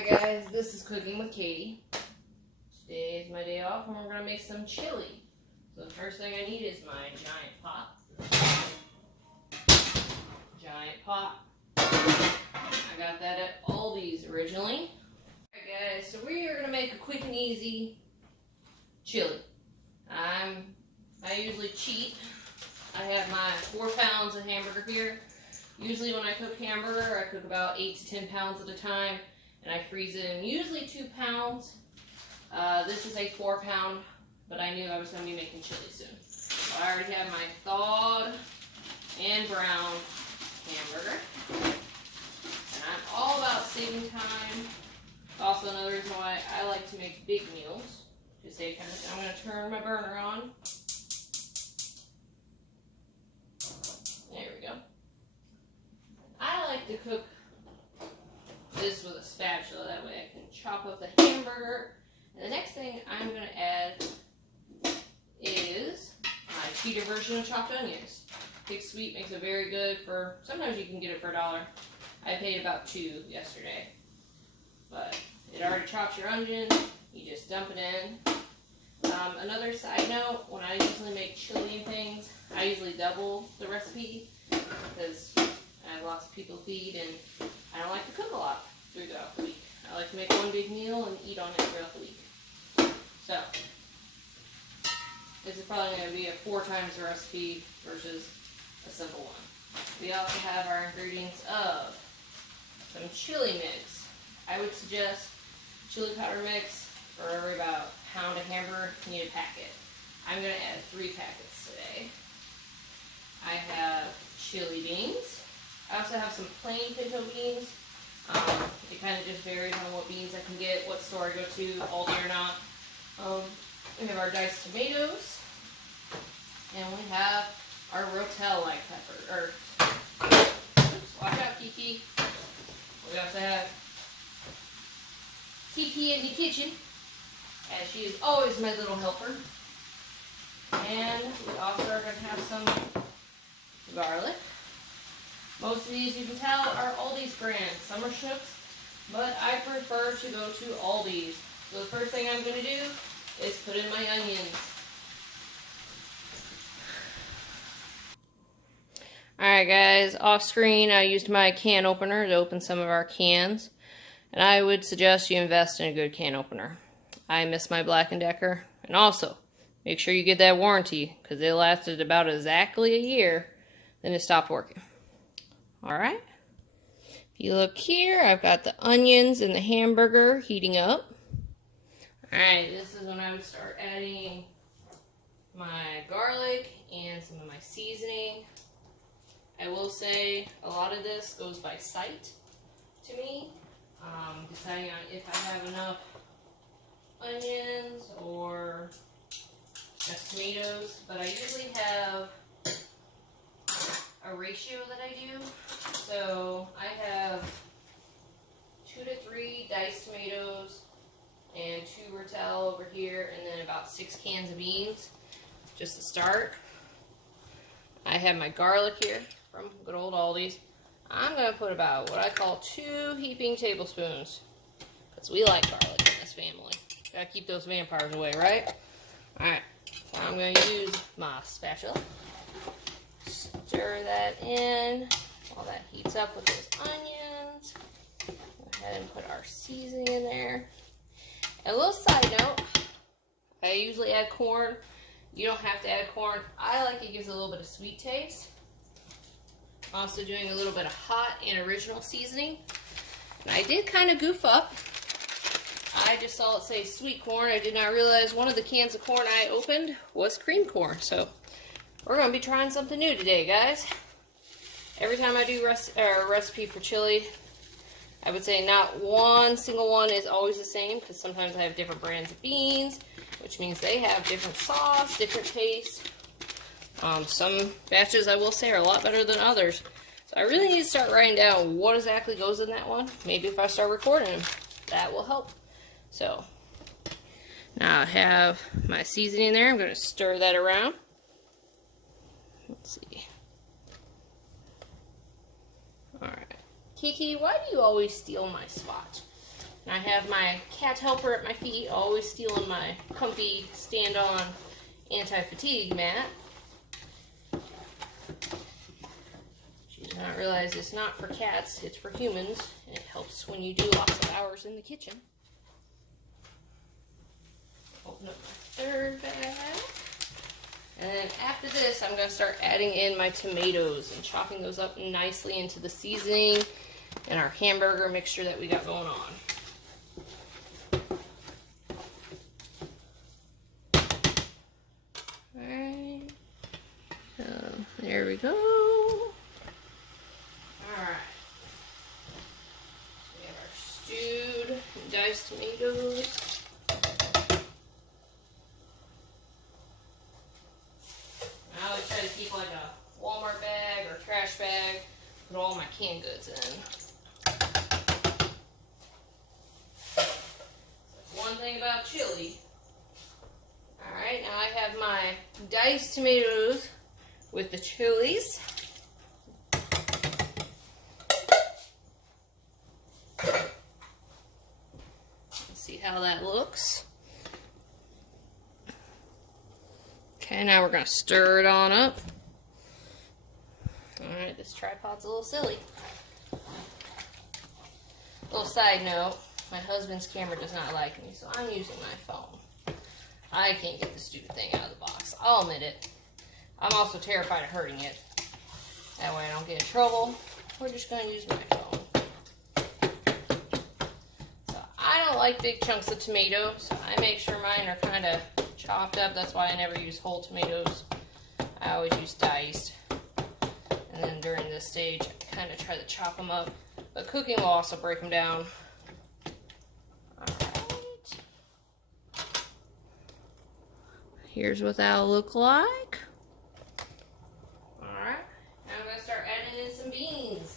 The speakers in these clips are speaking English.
Alright guys, this is Cooking with Katie. Today is my day off and we're going to make some chili. So the first thing I need is my giant pot. I got that at Aldi's originally. Alright guys, so we are going to make a quick and easy chili. I usually cheat. I have my 4 pounds of hamburger here. Usually when I cook hamburger, I cook about 8 to 10 pounds at a time. And I freeze it in usually 2 pounds. This is a 4 pound, but I knew I was going to be making chili soon. So I already have my thawed and browned hamburger. And I'm all about saving time. Also another reason why I like to make big meals. To save time. I'm going to turn my burner on. There we go. I like to cook this with a spatula, that way I can chop up the hamburger. And the next thing I'm going to add is my cheater version of chopped onions. Thick Sweet makes it very good for, sometimes you can get it for $1. I paid about $2 yesterday. But it already chops your onion, you just dump it in. Another side note, when I usually make chili and things, I usually double the recipe because I have lots of people to feed and I don't like to cook a lot throughout the week. I like to make one big meal and eat on it throughout the week. So, this is probably going to be a 4 times the recipe versus a simple one. We also have our ingredients of some chili mix. I would suggest chili powder mix for every about a pound of hamburger, you need a packet. I'm going to add 3 packets today. I have chili beans. I also have some plain pinto beans. It kind of just varies on what beans I can get, what store I go to, Aldi or not. We have our diced tomatoes. And we have our Rotel-like pepper. Oops, watch out, Kiki. We also have Kiki in the kitchen, as she is always my little helper. And we also are going to have some garlic. Most of these, you can tell, are Aldi's brand. Some are Schnucks, but I prefer to go to Aldi's. So the first thing I'm going to do is put in my onions. Alright guys, off screen I used my can opener to open some of our cans. And I would suggest you invest in a good can opener. I miss my Black & Decker. And also, make sure you get that warranty, because it lasted about exactly a year, then it stopped working. Alright, if you look here, I've got the onions and the hamburger heating up. Alright, this is when I would start adding my garlic and some of my seasoning. I will say a lot of this goes by sight to me, depending on if I have enough onions or just tomatoes, but I usually have a ratio that I do. So I have 2 to 3 diced tomatoes and 2 Rotel over here, and then about 6 cans of beans just to start. I have my garlic here from good old Aldi's. I'm going to put about what I call 2 heaping tablespoons, because we like garlic in this family. Gotta keep those vampires away, right? Alright, so I'm going to use my spatula. Stir that in while that heats up with those onions. Go ahead and put our seasoning in there. And a little side note, I usually add corn. You don't have to add corn. I like it gives it a little bit of sweet taste. Also doing a little bit of hot and original seasoning. And I did kind of goof up. I just saw it say sweet corn. I did not realize one of the cans of corn I opened was cream corn. So we're going to be trying something new today, guys. Every time I do a recipe for chili, I would say not one single one is always the same, because sometimes I have different brands of beans, which means they have different sauce, different taste. Some batches, I will say, are a lot better than others. So I really need to start writing down what exactly goes in that one. Maybe if I start recording them, that will help. So now I have my seasoning there. I'm going to stir that around. Let's see. Alright. Kiki, why do you always steal my spot? And I have my cat helper at my feet, always stealing my comfy stand-on anti-fatigue mat. She does not realize it's not for cats, it's for humans, and it helps when you do lots of hours in the kitchen. Open up my third bag. And then after this, I'm going to start adding in my tomatoes and chopping those up nicely into the seasoning and our hamburger mixture that we got going on. Alright. There we go. Alright. So we have our stewed and diced tomatoes. I always try to keep like a Walmart bag or trash bag, put all my canned goods in. That's one thing about chili. Alright, now I have my diced tomatoes with the chilies. Let's see how that looks. Okay, now we're going to stir it on up. Alright, this tripod's a little silly. Little side note, my husband's camera does not like me, so I'm using my phone. I can't get this stupid thing out of the box. I'll admit it. I'm also terrified of hurting it. That way I don't get in trouble. We're just going to use my phone. So I don't like big chunks of tomato, so I make sure mine are kind of chopped up. That's why I never use whole tomatoes. I always use diced. And then during this stage, I kind of try to chop them up. But cooking will also break them down. Here's what that'll look like. Alright, now I'm going to start adding in some beans.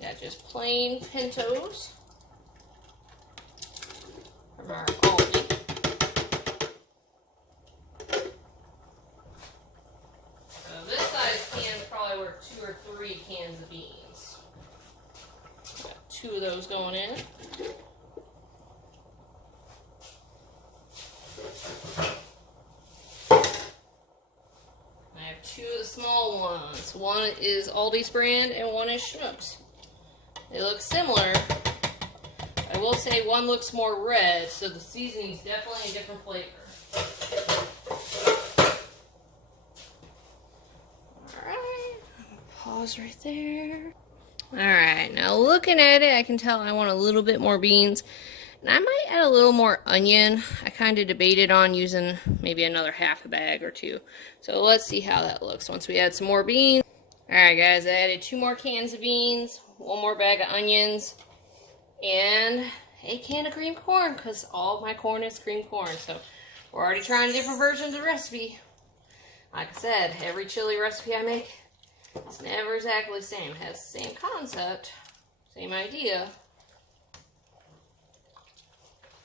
Yeah, just plain pintos from our Aldi. So this size can is probably worth 2 or 3 cans of beans. Got 2 of those going in. I have 2 of the small ones. One is Aldi's brand and one is Schnucks. They look similar. I will say one looks more red, so the seasoning's definitely a different flavor. Alright, pause right there. Alright, now looking at it, I can tell I want a little bit more beans. And I might add a little more onion. I kind of debated on using maybe another half a bag or 2. So let's see how that looks once we add some more beans. Alright guys, I added 2 more cans of beans, 1 more bag of onions, and a can of creamed corn, because all of my corn is creamed corn. So we're already trying different versions of the recipe. Like I said, every chili recipe I make, it's never exactly the same. It has the same concept, same idea.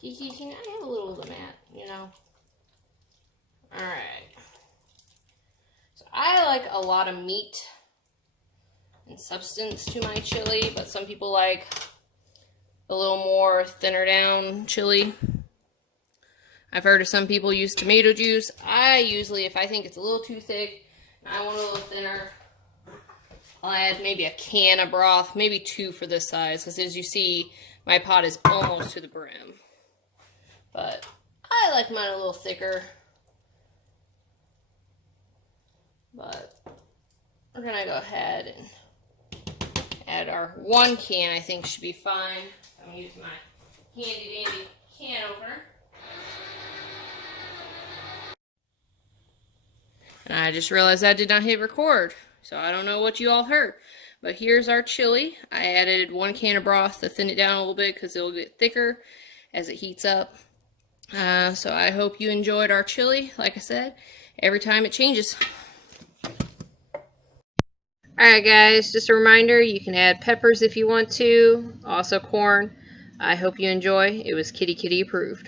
Kiki, can I have a little of the mat, you know? Alright. So I like a lot of meat and substance to my chili, but some people like a little more thinner down chili. I've heard of some people use tomato juice. I usually, if I think it's a little too thick and I want a little thinner, I'll add maybe a can of broth, maybe 2 for this size, because as you see, my pot is almost to the brim. But I like mine a little thicker. But we're going to go ahead and add our 1 can, I think should be fine. I'm going to use my handy dandy can opener. And I just realized I did not hit record, so I don't know what you all heard. But here's our chili. I added 1 can of broth to thin it down a little bit because it'll get thicker as it heats up. So I hope you enjoyed our chili. Like I said, every time it changes. Alright guys, just a reminder, you can add peppers if you want to, also corn. I hope you enjoy. It was Kitty Kitty approved.